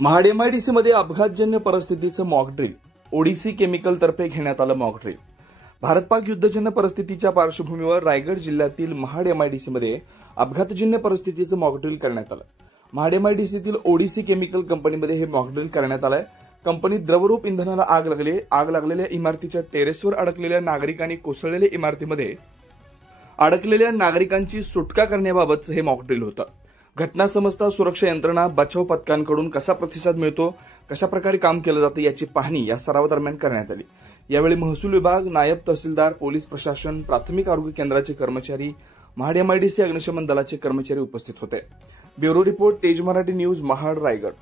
Mahad MIDC मध्ये अपघातजन्य परिस्थितीचं mock drill Odissi chemical तर्फे घेण्यात आलं मॉक ड्रिल। भारत पाक युद्धजन्य परिस्थितीच्या पार्श्वभूमीवर रायगड जिल्ह्यातील महाड एमआयडीसी मध्ये अपघातजन्य परिस्थितीचं मॉक ड्रिल करण्यात आलं। महाड एमआयडीसीतील ओडीसी केमिकल कंपनीमध्ये हे मॉक ड्रिल करण्यात आलंय। कंपनीत द्रवरूप इंधनाला आग लागलेल्या इमारतीच्या टेरेसवर अडकलेल्या नागरिकांनी कोसळलेल्या इमारतीमध्ये अडकलेल्या नागरिकांची सुटका करण्याबाबतचं हे मॉक ड्रिल होतं। घटना समजता सुरक्षा यंत्रणा बचाव पथकांकडून कसा प्रतिसाद मिळतो, कशा प्रकारे काम केलं जातं याची पाहणी या सरावादरम्यान करण्यात आली। यावेळी महसूल विभाग, नायब तहसीलदार, पोलीस प्रशासन, प्राथमिक आरोग्य केंद्राचे कर्मचारी, महाड एमआयडीसी अग्निशमन दलाचे कर्मचारी उपस्थित होते। ब्युरो रिपोर्ट, तेज मराठी न्यूज, महाड, रायगड।